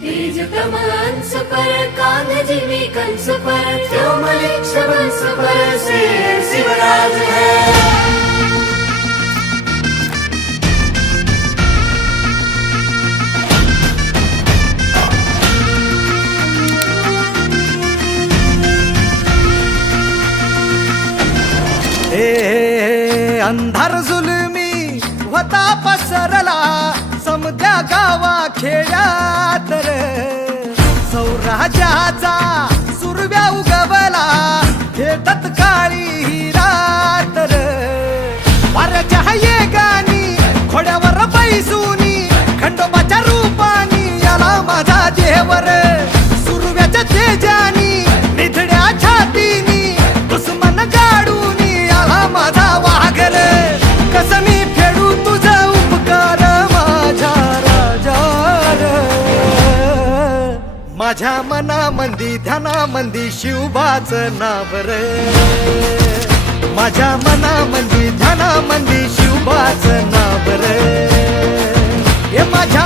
तेज कमंस पर कांध जीवी कंस पर क्यों मलिक सबंस पर से शिवराज है। अंधार जुलमी होता पसरला समद्या गावा खेड्यात रे सौराजाचा सुरव्या उगवला भेटत काळी ही रात रे वाऱ्याच्या येगानी खोड्यावर बैसूनी खंडोबाच्या रूपानी याला माझा देवर सुरव्याच्या तेजानी निधड्या छातीनी दुश्मन गाडूनी याला माझा वाघर कस मी फेडू तुझा उपकार माझ्या राजा माझ्या मनामंदी ध्यानामंदी शिवबाच नाव रे माझ्या मनामंदी ध्यानामंदी शिवबाच नाव रे हे माझ्या